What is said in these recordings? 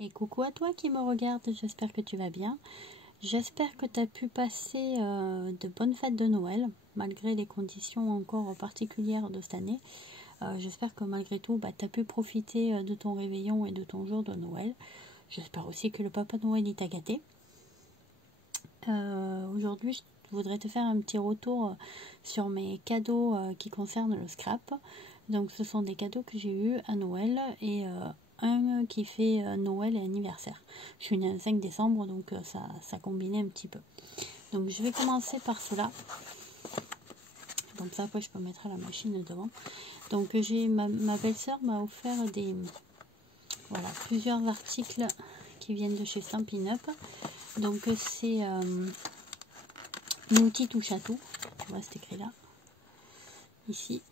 Et coucou à toi qui me regarde, j'espère que tu vas bien. J'espère que tu as pu passer de bonnes fêtes de Noël, malgré les conditions encore particulières de cette année. J'espère que malgré tout, tu as pu profiter de ton réveillon et de ton jour de Noël. J'espère aussi que le Papa Noël il t'a gâté. Aujourd'hui, je voudrais te faire un petit retour sur mes cadeaux qui concernent le scrap. Donc ce sont des cadeaux que j'ai eus à Noël et un qui fait Noël et anniversaire. Je suis née le 5 décembre, donc ça combinait un petit peu. Donc je vais commencer par cela. Comme ça, après, je peux mettre la machine devant. Donc j'ai ma belle-sœur m'a offert plusieurs articles qui viennent de chez Stampin' Up. Donc c'est l'outil touche à tout. Tu vois, c'est écrit là. Ici.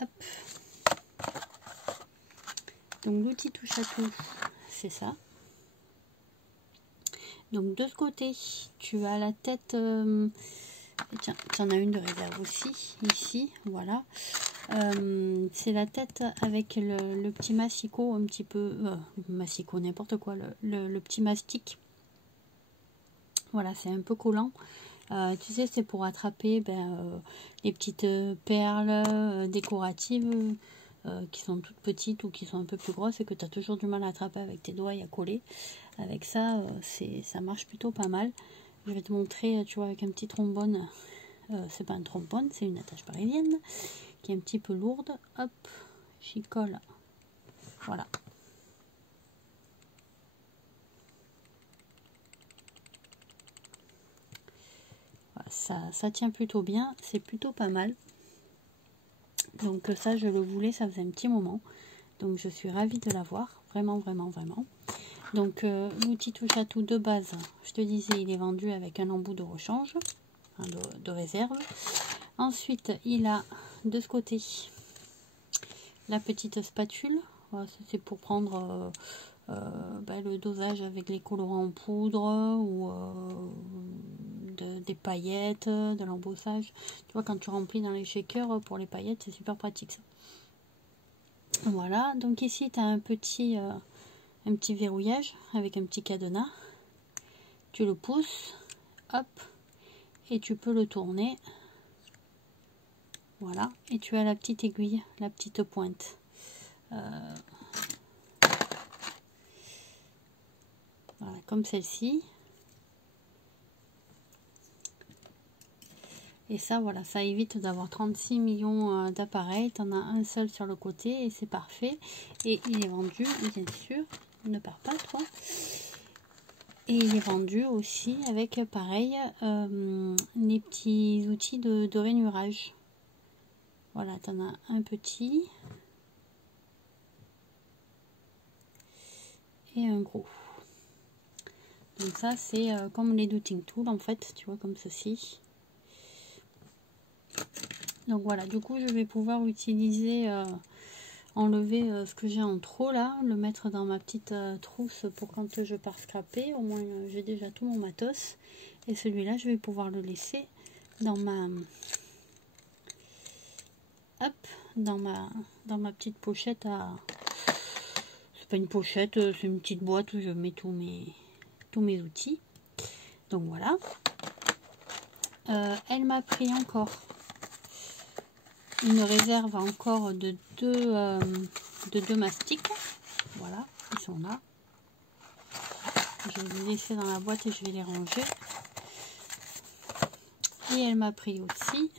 Hop. Donc l'outil touche à tout, c'est ça. Donc de ce côté, tu as la tête. Tiens, tu en as une de réserve aussi, ici, voilà. C'est la tête avec le petit massicot, un petit peu. Massicot, n'importe quoi, le petit mastic. Voilà, c'est un peu collant. Tu sais, c'est pour attraper les petites perles décoratives qui sont toutes petites ou qui sont un peu plus grosses et que tu as toujours du mal à attraper avec tes doigts et à coller. Avec ça, ça marche plutôt pas mal. Je vais te montrer, tu vois, avec un petit trombone. C'est pas un trombone, c'est une attache parisienne qui est un petit peu lourde. Hop, j'y colle. Voilà. Ça tient plutôt bien, c'est plutôt pas mal. Donc ça, je le voulais, ça faisait un petit moment. Donc je suis ravie de l'avoir, vraiment, vraiment, vraiment. Donc l'outil touche à tout de base, je te disais, il est vendu avec un embout de rechange, de réserve. Ensuite, il a de ce côté la petite spatule. C'est pour prendre le dosage avec les colorants en poudre ou des paillettes, de l'embossage. Tu vois, quand tu remplis dans les shakers pour les paillettes, c'est super pratique ça. Voilà, donc ici tu as un petit verrouillage avec un petit cadenas. Tu le pousses, hop, et tu peux le tourner. Voilà, et tu as la petite aiguille, la petite pointe. Voilà, comme celle-ci. Et ça, voilà, ça évite d'avoir 36 millions d'appareils. Tu en as un seul sur le côté et c'est parfait. Et il est vendu, bien sûr, ne pars pas toi. Et il est vendu aussi avec, pareil, les petits outils de rainurage. Voilà, tu en as un petit et un gros. Donc ça, c'est comme les Douting Tools, en fait, tu vois, comme ceci. Donc voilà, du coup, je vais pouvoir utiliser, enlever ce que j'ai en trop là, le mettre dans ma petite trousse pour quand je pars scraper. Au moins, j'ai déjà tout mon matos. Et celui-là, je vais pouvoir le laisser dans ma... Hop, dans ma petite pochette à... C'est pas une pochette, c'est une petite boîte où je mets tous mes outils. Donc voilà. Elle m'a pris encore une réserve encore de deux mastiques. Voilà, ils sont là. Je vais les laisser dans la boîte et je vais les ranger. Et elle m'a pris aussi.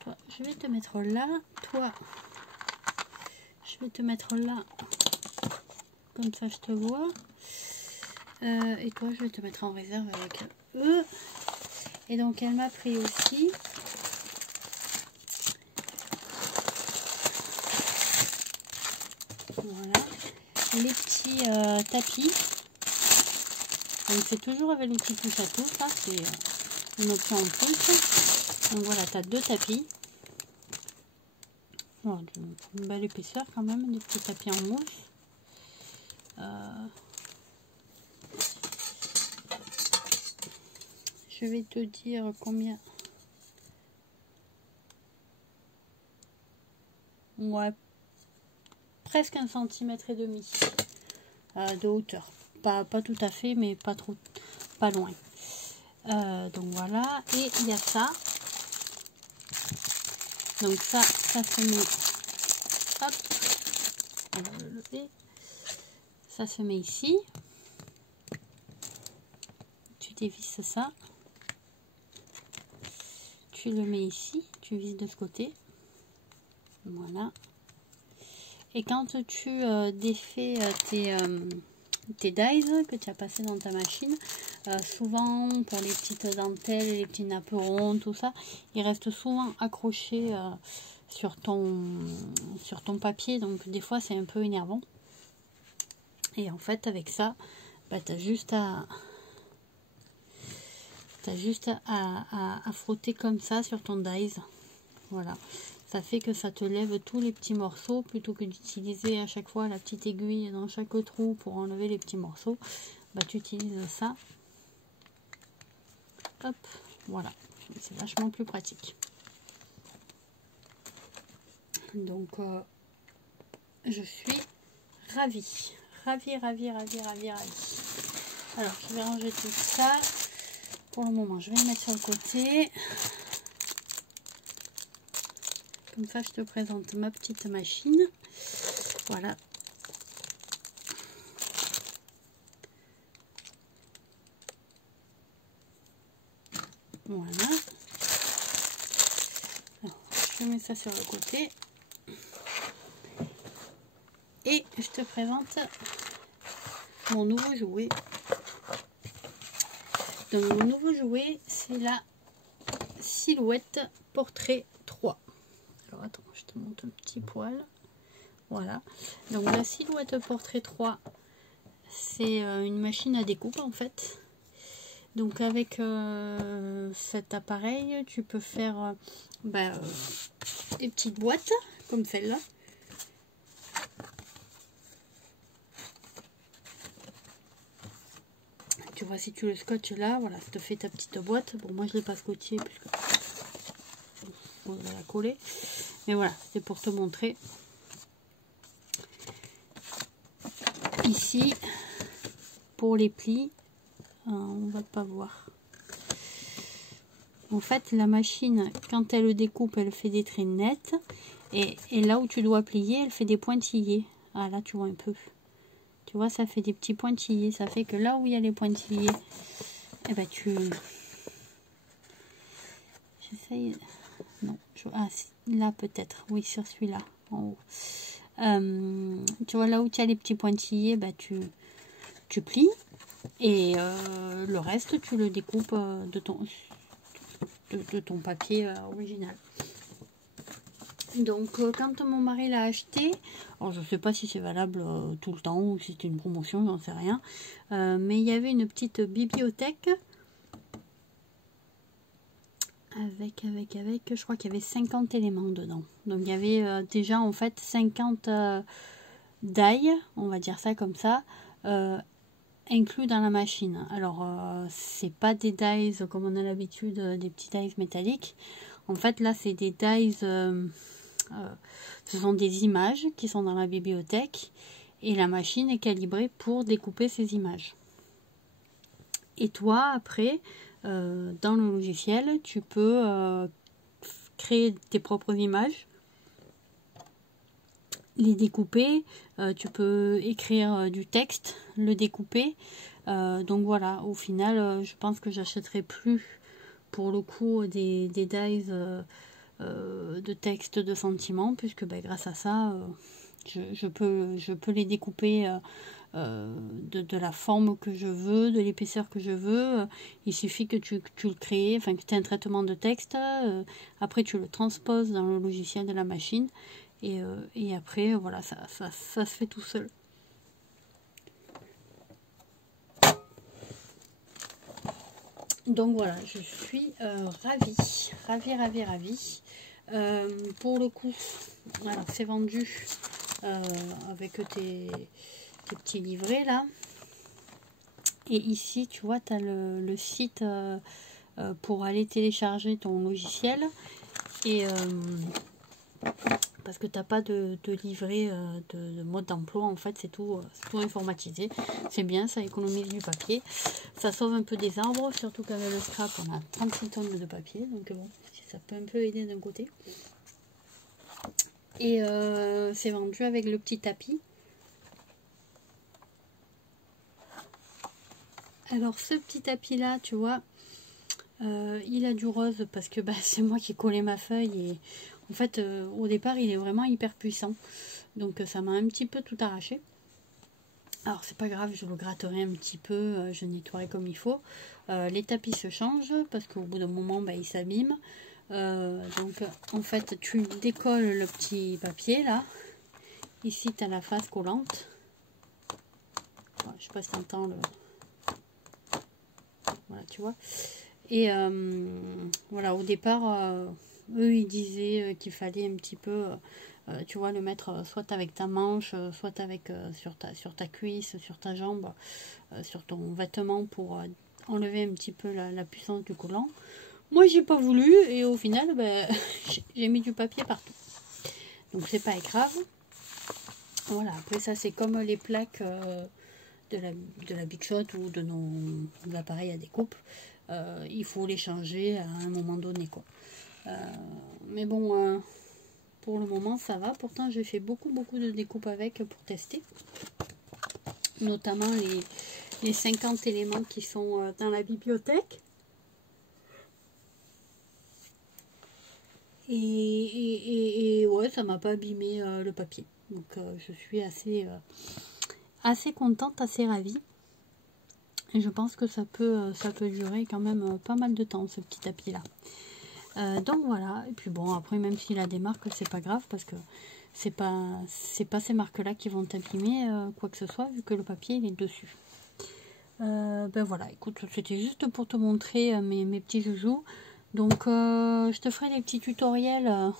Toi, je vais te mettre là. Toi, je vais te mettre là. Comme ça, je te vois. Et toi, je vais te mettre en réserve avec eux. Et donc, elle m'a pris aussi. Voilà. Les petits tapis. Donc, c'est toujours avec l'outil touche à tout. Ça, c'est une option en plus. Donc, voilà, tu as deux tapis. Oh, une belle épaisseur quand même. Des petits tapis en mousse. Je vais te dire combien. Ouais, presque 1,5 cm de hauteur. Pas tout à fait, mais pas trop, pas loin. Donc voilà, et il y a ça. Donc ça se met, hop, on va le lever. Ça se met ici. Tu dévisses ça. Tu le mets ici, tu vises de ce côté. Voilà. Et quand tu défais tes dies que tu as passé dans ta machine, souvent pour les petites dentelles, les petits napperons, tout ça, ils restent souvent accrochés sur ton papier, donc des fois c'est un peu énervant. Et en fait avec ça, bah, tu as juste à frotter comme ça sur ton dies. Voilà. Ça fait que ça te lève tous les petits morceaux plutôt que d'utiliser à chaque fois la petite aiguille dans chaque trou pour enlever les petits morceaux. Bah, tu utilises ça. Hop, voilà. C'est vachement plus pratique. Donc, je suis ravie. Ravie. Alors, je vais ranger tout ça. Pour le moment, je vais le mettre sur le côté. Comme ça, je te présente ma petite machine. Voilà. Voilà. Alors, je mets ça sur le côté. Et je te présente mon nouveau jouet. Donc, mon nouveau jouet, c'est la Silhouette Portrait 3. Alors, attends, je te montre un petit poil. Voilà. Donc, la Silhouette Portrait 3, c'est une machine à découpe, en fait. Donc, avec cet appareil, tu peux faire des petites boîtes, comme celle-là. Tu vois, si tu le scotches là, voilà, ça te fait ta petite boîte. Bon, moi je ne l'ai pas scotché puisque on va la coller. Mais voilà, c'est pour te montrer. Ici, pour les plis, on va pas voir. En fait, la machine, quand elle découpe, elle fait des traits nets. Et là où tu dois plier, elle fait des pointillés. Ah, là, tu vois un peu. Tu vois, ça fait des petits pointillés. Ça fait que là où il y a les pointillés, eh ben j'essaye. Non, là peut-être. Oui, sur celui-là, en haut. Tu vois, là où tu as les petits pointillés, bah, tu plies. Et le reste, tu le découpes de ton papier original. Donc, quand mon mari l'a acheté, alors je ne sais pas si c'est valable tout le temps ou si c'est une promotion, j'en sais rien. Mais il y avait une petite bibliothèque avec, je crois qu'il y avait 50 éléments dedans. Donc, il y avait déjà en fait 50 die, on va dire ça comme ça, inclus dans la machine. Alors, c'est pas des dies comme on a l'habitude, des petits dies métalliques. En fait, là, c'est des dies... ce sont des images qui sont dans la bibliothèque et la machine est calibrée pour découper ces images. Et toi, après, dans le logiciel, tu peux créer tes propres images, les découper, tu peux écrire du texte, le découper. Donc voilà, au final, je pense que j'achèterai plus pour le coup des dies de texte, de sentiments, puisque grâce à ça, je peux les découper de la forme que je veux, de l'épaisseur que je veux. Il suffit que tu le crées, enfin que tu aies un traitement de texte, après tu le transposes dans le logiciel de la machine, et après voilà, ça se fait tout seul. Donc voilà, je suis ravie. Pour le coup, voilà, c'est vendu avec tes petits livrets là. Et ici, tu vois, tu as le site pour aller télécharger ton logiciel. Et parce que tu n'as pas de livret de mode d'emploi. En fait, c'est tout informatisé. C'est bien, ça économise du papier. Ça sauve un peu des arbres, surtout qu'avec le scrap, on a 36 tonnes de papier. Donc bon, ça peut un peu aider d'un côté. Et c'est vendu avec le petit tapis. Alors ce petit tapis là, tu vois, il a du rose parce que c'est moi qui ai collé ma feuille et en fait au départ il est vraiment hyper puissant. Donc ça m'a un petit peu tout arraché. Alors c'est pas grave, je le gratterai un petit peu, je nettoierai comme il faut. Les tapis se changent parce qu'au bout d'un moment ils s'abîment. Donc en fait tu décolles le petit papier là. Ici tu as la face collante. Voilà, je sais pas si tu entends le... Voilà, tu vois. Et voilà, au départ, eux ils disaient qu'il fallait un petit peu, tu vois, le mettre soit avec ta manche, soit avec sur ta cuisse, sur ta jambe, sur ton vêtement pour enlever un petit peu la puissance du collant. Moi j'ai pas voulu et au final j'ai mis du papier partout. Donc c'est pas grave. Voilà, après ça c'est comme les plaques de la Big Shot ou de nos appareils à découpe. Il faut les changer à un moment donné quoi. Mais bon, pour le moment ça va. Pourtant j'ai fait beaucoup de découpes avec pour tester. Notamment les 50 éléments qui sont dans la bibliothèque. Et ouais, ça m'a pas abîmé le papier. Donc je suis assez contente, assez ravie. Et je pense que ça peut durer quand même pas mal de temps ce petit tapis là. Donc voilà, et puis bon après même s'il a des marques c'est pas grave parce que c'est pas ces marques là qui vont t'abîmer quoi que ce soit vu que le papier il est dessus. Voilà, écoute, c'était juste pour te montrer mes petits joujoux. Donc je te ferai des petits tutoriels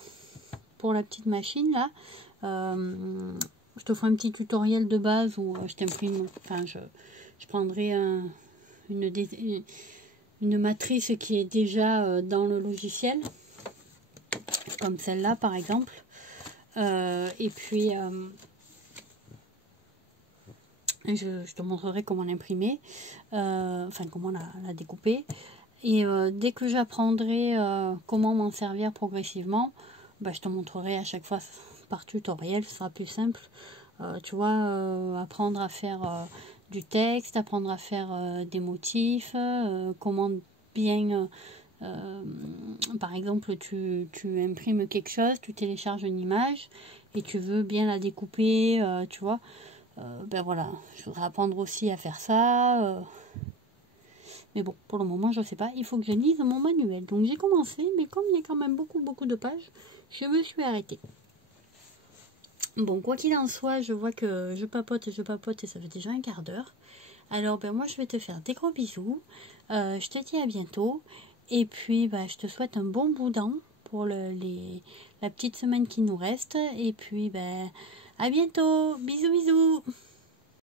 pour la petite machine là. Je te ferai un petit tutoriel de base où je t'imprime, enfin je prendrai une matrice qui est déjà dans le logiciel, comme celle-là par exemple. Et puis je te montrerai comment l'imprimer, enfin comment la découper. Et dès que j'apprendrai comment m'en servir progressivement, je te montrerai à chaque fois par tutoriel, ce sera plus simple. Tu vois, apprendre à faire du texte, apprendre à faire des motifs, comment bien, par exemple, tu imprimes quelque chose, tu télécharges une image et tu veux bien la découper, tu vois. Voilà, je voudrais apprendre aussi à faire ça. Mais bon, pour le moment, je ne sais pas. Il faut que je lise mon manuel. Donc j'ai commencé, mais comme il y a quand même beaucoup de pages, je me suis arrêtée. Bon, quoi qu'il en soit, je vois que je papote et ça fait déjà un quart d'heure. Alors, moi, je vais te faire des gros bisous. Je te dis à bientôt. Et puis, je te souhaite un bon boudin pour la petite semaine qui nous reste. Et puis, à bientôt. Bisous.